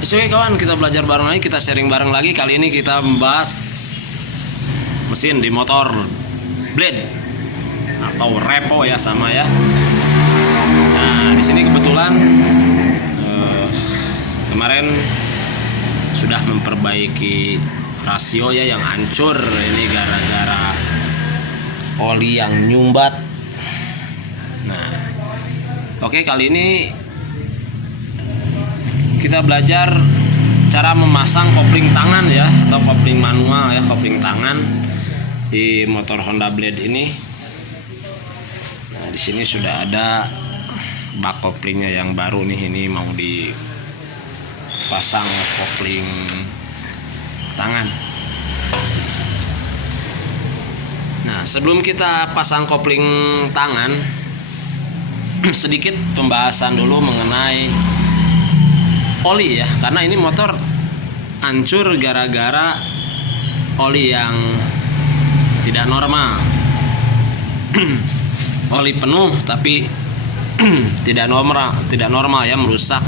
Oke kawan, kita belajar bareng lagi, kita sharing bareng lagi. Kali ini kita membahas mesin di motor blade atau repo ya, sama ya. Nah, di sini kebetulan kemarin sudah memperbaiki rasio ya yang hancur ini gara-gara oli yang nyumbat. Nah, oke, kali ini kita belajar cara memasang kopling tangan ya, atau kopling manual ya, kopling tangan di motor Honda Blade ini. Nah, di sini sudah ada bak koplingnya yang baru nih, ini mau dipasang kopling tangan. Nah, sebelum kita pasang kopling tangan, sedikit pembahasan dulu mengenai oli ya, karena ini motor hancur gara-gara oli yang tidak normal. Oli penuh tapi tidak normal ya, merusak.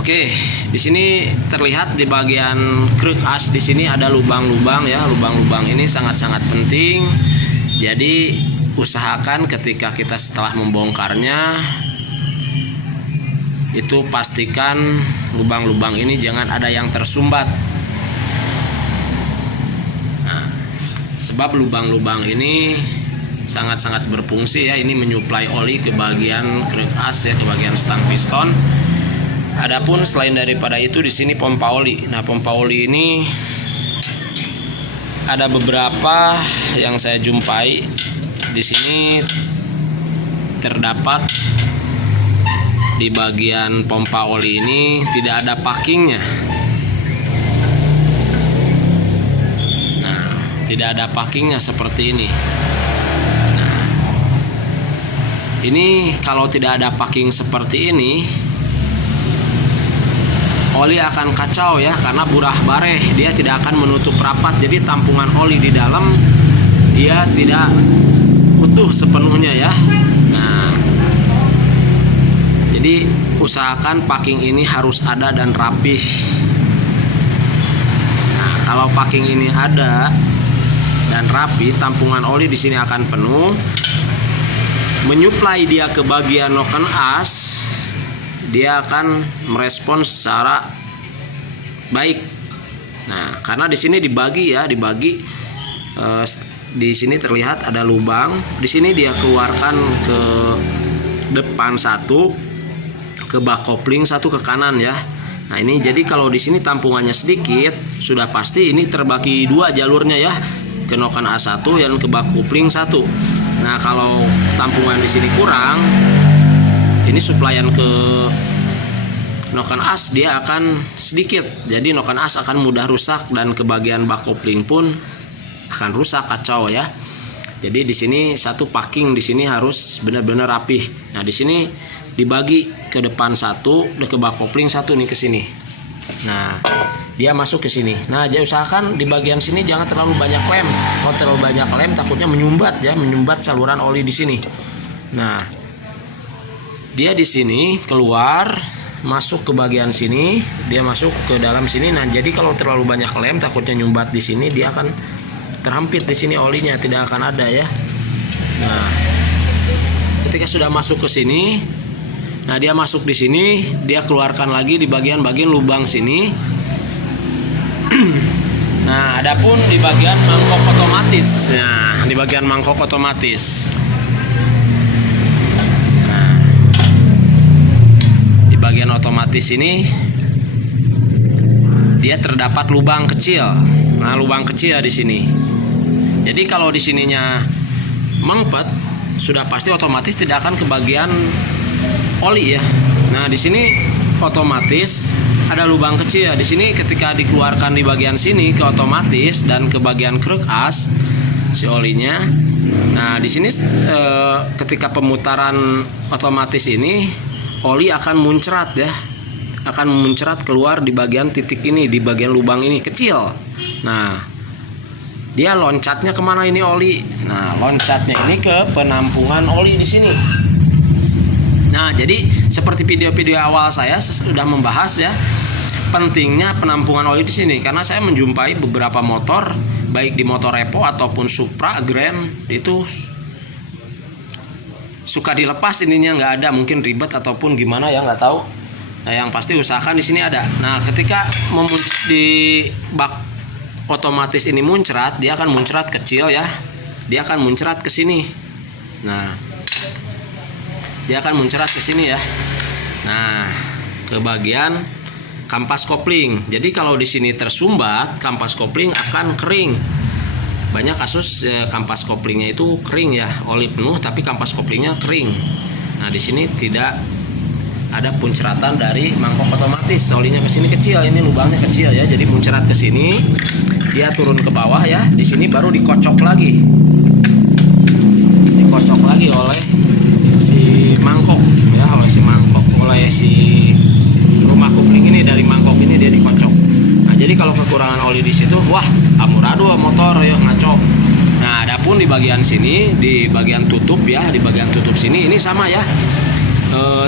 Oke, di sini terlihat di bagian kruk as di sini ada lubang-lubang ya. Lubang-lubang ini sangat-sangat penting. Jadi usahakan ketika kita setelah membongkarnya itu pastikan lubang-lubang ini jangan ada yang tersumbat. Nah, sebab lubang-lubang ini sangat-sangat berfungsi ya, ini menyuplai oli ke bagian kruk as ya, ke bagian stang piston. Adapun selain daripada itu di sini pompa oli. Nah, pompa oli ini ada beberapa yang saya jumpai. Di sini terdapat di bagian pompa oli ini tidak ada packingnya. Nah, tidak ada packingnya seperti ini. Nah, ini kalau tidak ada packing seperti ini, oli akan kacau ya, karena burah bareh, dia tidak akan menutup rapat. Jadi tampungan oli di dalam dia tidak utuh sepenuhnya ya. Nah, jadi usahakan packing ini harus ada dan rapih. Nah, kalau packing ini ada dan rapi, tampungan oli di sini akan penuh, menyuplai dia ke bagian noken as, dia akan merespons secara baik. Nah, karena di sini dibagi ya, di sini terlihat ada lubang. Di sini dia keluarkan ke depan satu, ke bak kopling satu, ke kanan ya. Nah, ini jadi kalau di sini tampungannya sedikit, sudah pasti ini terbagi dua jalurnya ya, ke noken A1 dan ke bak kopling 1. Nah, kalau tampungan di sini kurang, ini suplaian ke noken as dia akan sedikit. Jadi noken as akan mudah rusak dan ke bagian bak kopling pun akan rusak, kacau ya. Jadi di sini satu packing di sini harus benar-benar rapih. Nah, di sini dibagi ke depan satu, ke bak kopling satu nih, ke sini. Nah, dia masuk ke sini. Nah, jadi usahakan di bagian sini jangan terlalu banyak lem. Kalau terlalu banyak lem takutnya menyumbat ya, menyumbat saluran oli di sini. Nah, dia di sini keluar, masuk ke bagian sini, dia masuk ke dalam sini. Nah, jadi kalau terlalu banyak lem takutnya nyumbat di sini, dia akan terhampit di sini olinya, tidak akan ada ya. Nah, ketika sudah masuk ke sini, nah dia masuk di sini, dia keluarkan lagi di bagian lubang sini. Nah, adapun di bagian mangkok otomatis. Nah, di bagian mangkok otomatis. Nah, di bagian otomatis ini dia terdapat lubang kecil. Nah, lubang kecil di sini. Jadi kalau di sininya mengpet, sudah pasti otomatis tidak akan ke bagian oli ya. Nah, di sini otomatis ada lubang kecil. Di sini ketika dikeluarkan di bagian sini ke otomatis dan ke bagian kruk as si olinya. Nah, di sini ketika pemutaran otomatis ini, oli akan muncrat ya. Akan muncrat keluar di bagian titik ini, di bagian lubang ini kecil. Nah, dia loncatnya kemana ini oli? Nah, loncatnya ini ke penampungan oli di sini. Nah, jadi seperti video-video awal saya sudah membahas ya, pentingnya penampungan oli di sini, karena saya menjumpai beberapa motor baik di motor repo ataupun Supra, Grand itu suka dilepas ininya nggak ada, mungkin ribet ataupun gimana ya, nggak tahu. Nah, yang pasti usahakan di sini ada. Nah, ketika di bak otomatis ini muncrat, dia akan muncrat kecil ya, dia akan muncrat ke sini. Nah, dia akan muncrat ke sini ya. Nah, ke bagian kampas kopling. Jadi kalau di sini tersumbat, kampas kopling akan kering. Banyak kasus kampas koplingnya itu kering ya, oli penuh tapi kampas koplingnya kering. Nah, di sini tidak ada puncratan dari mangkok otomatis. Olinya ke sini kecil, ini lubangnya kecil ya. Jadi muncrat ke sini, dia turun ke bawah ya. Di sini baru dikocok lagi. Dikocok lagi oleh si mangkok ya, oleh si rumah kopling ini, dari mangkok ini dia dikocok. Nah, jadi kalau kekurangan oli di situ, wah amburadul motor ya ngaco. Nah, adapun di bagian sini, di bagian tutup ya, di bagian tutup sini ini sama ya.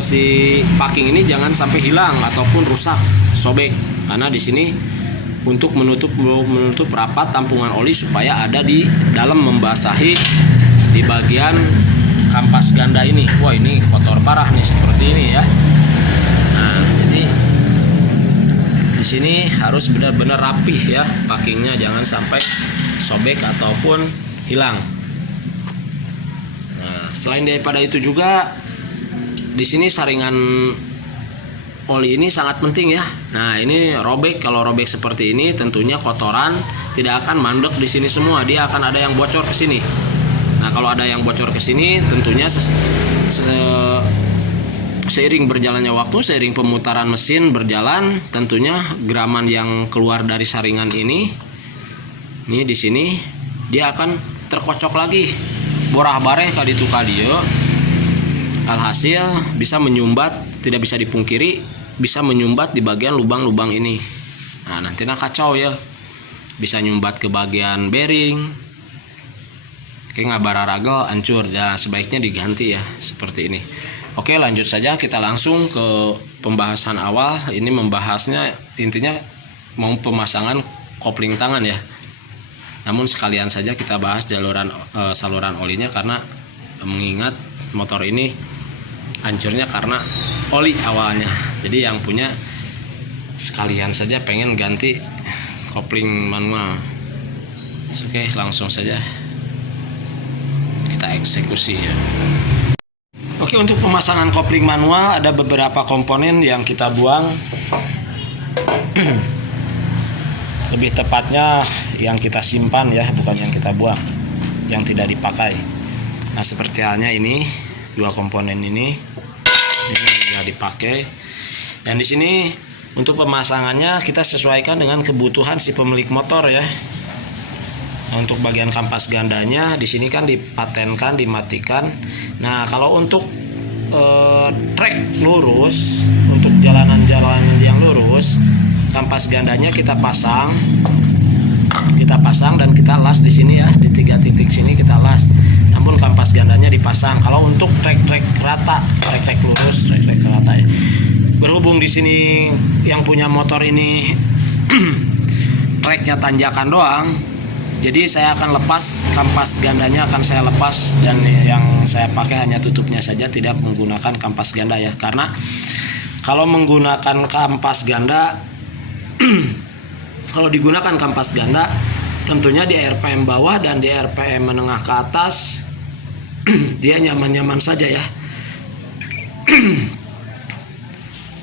Si packing ini jangan sampai hilang ataupun rusak, sobek, karena di sini untuk menutup rapat tampungan oli supaya ada di dalam membasahi di bagian kampas ganda ini. Wah, ini kotor parah nih seperti ini ya. Nah, jadi di sini harus benar-benar rapih ya packingnya, jangan sampai sobek ataupun hilang. Nah, selain daripada itu juga di sini saringan oli ini sangat penting ya. Nah, ini robek, kalau robek seperti ini tentunya kotoran tidak akan mandek di sini semua, dia akan ada yang bocor ke sini. Nah, kalau ada yang bocor ke sini tentunya seiring berjalannya waktu, seiring pemutaran mesin berjalan, tentunya geraman yang keluar dari saringan ini di sini dia akan terkocok lagi, borah-bareh kaditu kadieu. Alhasil bisa menyumbat, tidak bisa dipungkiri, bisa menyumbat di bagian lubang-lubang ini. Nah, nantinya kacau ya, bisa nyumbat ke bagian bearing, kayak ngabararagel hancur ya, sebaiknya diganti ya seperti ini. Oke, lanjut saja, kita langsung ke pembahasan awal. Ini membahasnya intinya mau pemasangan kopling tangan ya. Namun sekalian saja kita bahas saluran olinya, karena mengingat motor ini hancurnya karena oli awalnya. Jadi yang punya sekalian saja pengen ganti kopling manual. Oke, langsung saja kita eksekusi ya. Oke, untuk pemasangan kopling manual ada beberapa komponen yang kita buang. Lebih tepatnya yang kita simpan ya, bukan yang kita buang, yang tidak dipakai. Nah, seperti halnya ini, dua komponen ini tidak dipakai. Dan di sini untuk pemasangannya kita sesuaikan dengan kebutuhan si pemilik motor ya. Nah, untuk bagian kampas gandanya di sini kan dipatenkan, dimatikan. Nah, kalau untuk trek lurus, untuk jalanan-jalanan yang lurus, kampas gandanya kita pasang dan kita las di sini ya, di 3 titik sini kita las. Namun kampas gandanya dipasang. Kalau untuk trek-trek rata, trek lurus, trek rata ya. Berhubung di sini yang punya motor ini treknya tanjakan doang, jadi saya akan lepas kampas gandanya, akan saya lepas, dan yang saya pakai hanya tutupnya saja, tidak menggunakan kampas ganda ya. Karena kalau menggunakan kampas ganda kalau digunakan kampas ganda tentunya di RPM bawah dan di RPM menengah ke atas dia nyaman-nyaman saja ya.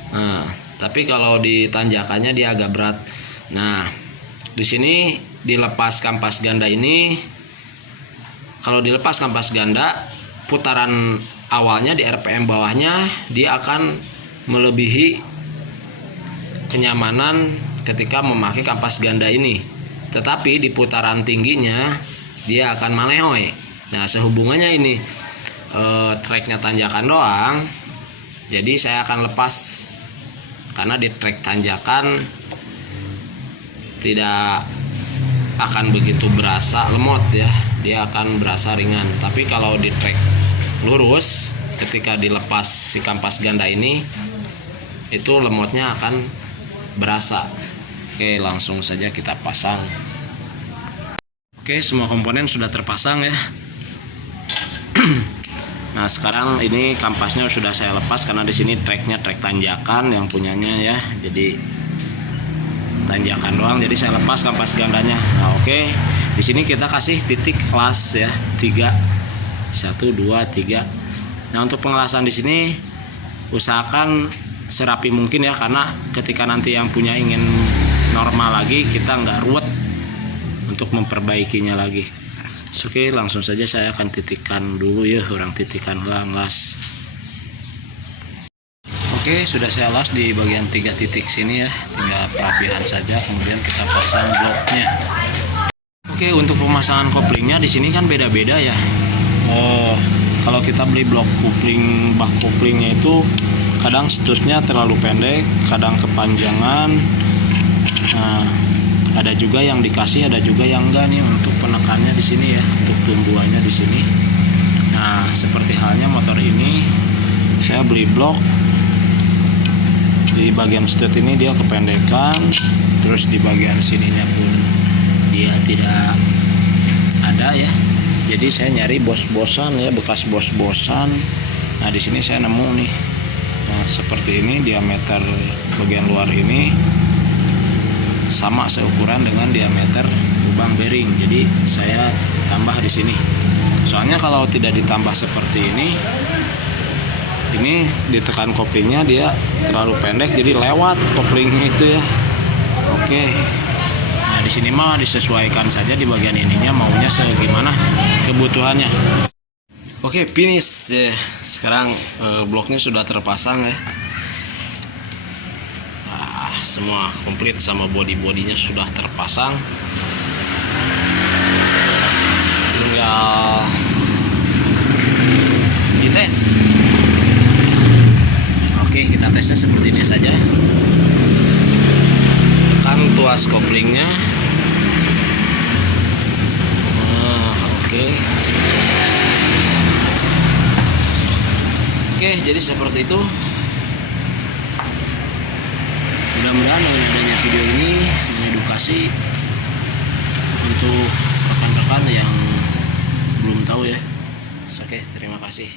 Nah, tapi kalau di tanjakannya dia agak berat. Nah, di sini dilepas kampas ganda ini, kalau dilepas kampas ganda, putaran awalnya di RPM bawahnya dia akan melebihi kenyamanan ketika memakai kampas ganda ini. Tetapi di putaran tingginya dia akan malehoy. Nah, sehubungannya ini treknya tanjakan doang, jadi saya akan lepas, karena di trek tanjakan tidak akan begitu berasa lemot ya, dia akan berasa ringan. Tapi kalau di trek lurus ketika dilepas si kampas ganda ini itu lemotnya akan berasa. Oke, langsung saja kita pasang. Oke, semua komponen sudah terpasang ya. Nah, sekarang ini kampasnya sudah saya lepas karena di sini treknya trek tanjakan yang punyanya ya. Jadi tanjakan doang, jadi saya lepas kampas gandanya. Nah, oke. Di sini kita kasih titik las ya, 3. 1 2 3. Nah, untuk pengelasan di sini usahakan serapi mungkin ya, karena ketika nanti yang punya ingin normal lagi, kita nggak ruwet untuk memperbaikinya lagi. Oke, langsung saja saya akan titikkan dulu ya, orang titikkan las. Oke, sudah saya las di bagian 3 titik sini ya, tinggal perapihan saja, kemudian kita pasang bloknya. Oke, untuk pemasangan koplingnya di sini kan beda-beda ya. Kalau kita beli blok kopling, bak koplingnya itu kadang stutnya terlalu pendek, kadang kepanjangan. Nah, ada juga yang dikasih, ada juga yang enggak nih untuk penekannya di sini ya, untuk tumbuhannya di sini. Nah, seperti halnya motor ini, saya beli blok di bagian stud ini dia kependekan, terus di bagian sininya pun dia tidak ada ya. Jadi saya nyari bos-bosan ya, bekas bos-bosan. Nah, di sini saya nemu nih. Nah, seperti ini diameter bagian luar ini sama seukuran dengan diameter lubang bearing. Jadi saya tambah di sini. Soalnya kalau tidak ditambah seperti ini ditekan koplingnya dia terlalu pendek, jadi lewat koplingnya itu ya. Oke. Nah, di sini mah disesuaikan saja di bagian ininya maunya segimana kebutuhannya. Oke, finish ya. Sekarang bloknya sudah terpasang ya. Semua komplit sama body-bodinya sudah terpasang, tinggal dites. Oke, kita tesnya seperti ini saja. Tekan tuas koplingnya. Oke, jadi seperti itu. Mudah-mudahan dengan adanya video ini mengedukasi untuk rekan-rekan yang belum tahu ya. Oke, terima kasih.